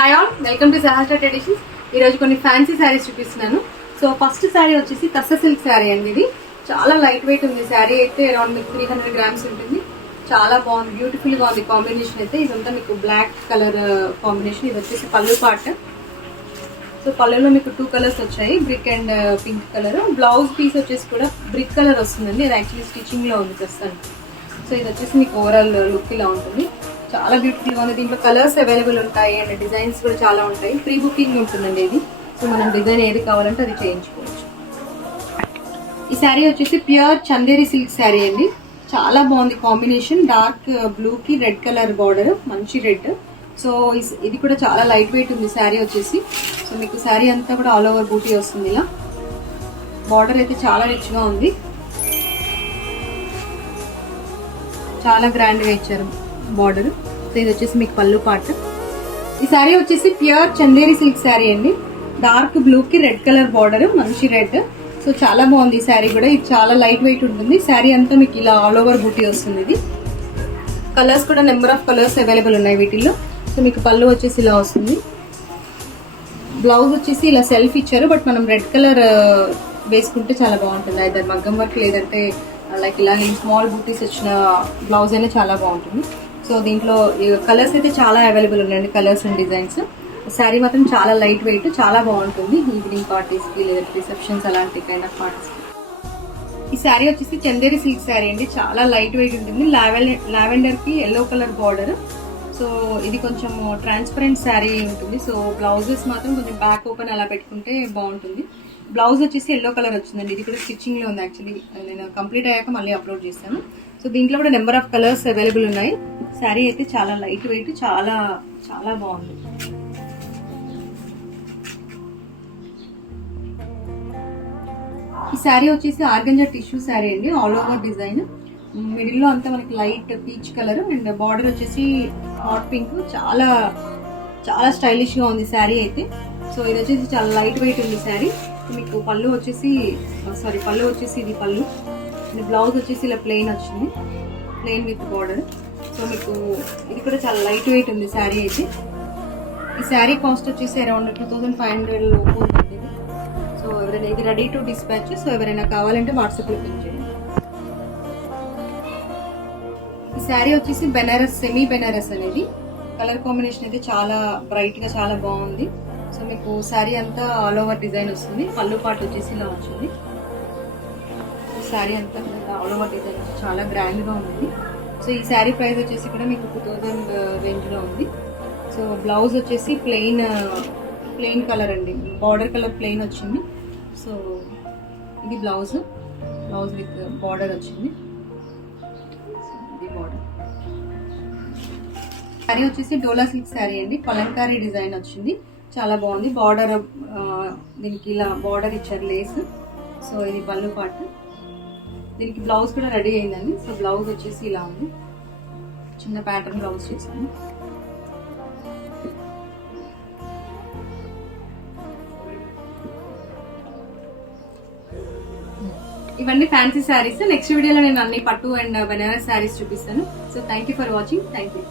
Hi all, welcome to Sahasra traditions. ఈరోజు కొన్ని fancy saris చూపిస్తున్నాను. సో ఫస్ట్ శారీ వచ్చేసి తస్స సిల్క్ శారీ అండి. ఇది చాలా లైట్ వెయిట్ ఉంది. శారీ అయితే అరౌండ్ మీకు 300 గ్రామ్స్ ఉంటుంది. చాలా బాగుంది, బ్యూటిఫుల్ గా ఉంది కాంబినేషన్ అయితే. ఇదంతా మీకు బ్లాక్ కలర్ కాంబినేషన్. ఇది వచ్చేసి పళ్ళు పార్ట్. సో పళ్ళులో మీకు 2 కలర్స్ వచ్చాయి, brick and pink colour. Blouse piece వచ్చేసి కూడా బ్రిక్ కలర్ వస్తుందండి. ఇది యాక్చువల్లీ స్టిచింగ్ లో ఉంది ప్రస్తుతానికి. సో ఇది వచ్చేసి మీకు ఓవరాల్ లుక్ ఇలా ఉంటుంది. చాలా బ్యూటిఫుల్ గా ఉంది. దీంట్లో కలర్స్ అవైలబుల్ ఉంటాయి అండ్ డిజైన్స్ కూడా చాలా ఉంటాయి. ప్రీ బుకింగ్ ఉంటుందండి ఇది. సో మనం డిజైన్ ఏది కావాలంటే అది చేయించుకోవచ్చు. ఈ శారీ వచ్చేసి ప్యూర్ చందేరి సిల్క్ శారీ అండి. చాలా బాగుంది కాంబినేషన్. డార్క్ బ్లూ కి రెడ్ కలర్ బార్డర్, మంచి రెడ్. సో ఇది కూడా చాలా లైట్ వెయిట్ ఉంది శారీ వచ్చేసి. సో మీకు శారీ అంతా కూడా ఆల్ ఓవర్ బూటీ వస్తుంది. ఇలా బార్డర్ అయితే చాలా రిచ్ గా ఉంది, చాలా గ్రాండ్ గా ఇచ్చారు బార్డర్. సో ఇది వచ్చేసి మీకు పళ్ళు పార్ట్. ఈ శారీ వచ్చేసి ప్యూర్ చందేరి సిల్క్ శారీ అండి. డార్క్ బ్లూ కి రెడ్ కలర్ బార్డర్, మంచి రెడ్. సో చాలా బాగుంది ఈ శారీ కూడా. ఇది చాలా లైట్ వెయిట్ ఉంటుంది. శారీ అంతా మీకు ఇలా ఆల్ ఓవర్ బూటీ వస్తుంది. ఇది కలర్స్ కూడా నెంబర్ ఆఫ్ కలర్స్ అవైలబుల్ ఉన్నాయి వీటిల్లో. సో మీకు పళ్ళు వచ్చేసి ఇలా వస్తుంది. బ్లౌజ్ వచ్చేసి ఇలా సెల్ఫ్ ఇచ్చారు, బట్ మనం రెడ్ కలర్ వేసుకుంటే చాలా బాగుంటుంది. అయితే మగ్గం వర్క్ లేదంటే లైక్ ఇలా స్మాల్ బూటీస్ వచ్చిన బ్లౌజ్ అయినా చాలా బాగుంటుంది. సో దీంట్లో కలర్స్ అయితే చాలా అవైలబుల్ ఉన్నాయండి, కలర్స్ అండ్ డిజైన్స్. శారీ మాత్రం చాలా లైట్ వెయిట్, చాలా బాగుంటుంది ఈవినింగ్ పార్టీస్కి లేదా రిసెప్షన్స్ అలాంటి కైండ్ ఆఫ్ పార్టీస్కి. ఈ శారీ వచ్చేసి చందేరి సిల్క్ శారీ అండి. చాలా లైట్ వెయిట్ ఉంటుంది. లావెండర్ కి ఎల్లో కలర్ బార్డర్. సో ఇది కొంచెం ట్రాన్స్పరెంట్ శారీ ఉంటుంది. సో బ్లౌజెస్ మాత్రం కొంచెం బ్యాక్ ఓపెన్ అలా పెట్టుకుంటే బాగుంటుంది. బ్లౌజ్ వచ్చేసి ఎల్లో కలర్ వచ్చిందండి. ఇది కూడా స్టిచ్చింగ్ లో ఉంది. యాక్చువల్లీ నేను కంప్లీట్ అయ్యాక మళ్ళీ అప్లోడ్ చేస్తాను. సో దీంట్లో కూడా నెంబర్ ఆఫ్ కలర్స్ అవైలబుల్ ఉన్నాయి. శారీ అయితే చాలా లైట్ వెయిట్, చాలా చాలా బాగుంది. ఈ శారీ వచ్చేసి ఆర్గంజా టిష్యూ శారీ అండి. All over design. మిడిల్ లో అంతా మనకి light peach colour and border వచ్చేసి హాట్ పింక్. చాలా చాలా స్టైలిష్ గా ఉంది శారీ అయితే. సో ఇది వచ్చేసి చాలా లైట్ వెయిట్ ఉంది శారీ. మీకు పళ్ళు వచ్చేసి ఇది పళ్ళు. బ్లౌజ్ వచ్చేసి ఇలా ప్లెయిన్ వచ్చింది, ప్లెయిన్ విత్ బార్డర్. సో మీకు ఇది కూడా చాలా లైట్ వెయిట్ ఉంది శారీ అయితే. ఈ శారీ కాస్ట్ వచ్చేసి అరౌండ్ 2500 లోపు ఉంటుంది. సో ఎవరైనా ఇది రెడీ టు డిస్పాచ్. సో ఎవరైనా కావాలంటే వాట్సాప్లో పిన్ చేయండి. ఈ శారీ వచ్చేసి బెనారస్, సెమీ బెనారస్ అనేది. కలర్ కాంబినేషన్ అయితే చాలా బ్రైట్ గా చాలా బాగుంది. సో మీకు శారీ అంతా ఆల్ ఓవర్ డిజైన్ వస్తుంది. పళ్ళు పార్ట్ వచ్చేసి ఇలా వచ్చింది. శారీ అంతా ఆల్ ఓవర్ డిజైన్ వచ్చి చాలా గ్రాండ్ గా ఉంది. సో ఈ శారీ ప్రైస్ వచ్చేసి కూడా మీకు 2000 రేంజ్ లో ఉంది. సో బ్లౌజ్ వచ్చేసి ప్లెయిన్ కలర్ అండి. బార్డర్ కలర్ ప్లెయిన్ వచ్చింది. సో ఇది బ్లౌజ్ విత్ బార్డర్ వచ్చింది. ఇది బార్డర్. శారీ వచ్చేసి డోలా సిల్క్ శారీ అండి. కలంకారీ డిజైన్ వచ్చింది, చాలా బాగుంది. బార్డర్ దీనికి ఇలా బార్డర్ ఇచ్చారు, లేస్. సో ఇది పళ్ళు పార్ట్. దీనికి బ్లౌజ్ కూడా రెడీ అయిందండి. సో బ్లౌజ్ వచ్చేసి ఇలా ఉంది, చిన్న ప్యాటర్న్ బ్లౌజ్ చేశాను. ఇవన్నీ ఫ్యాన్సీ శారీస్. నెక్స్ట్ వీడియోలో నేను అన్ని పట్టు అండ్ బెనారస్ శారీస్ చూపిస్తాను. So thank you for watching. Thank you.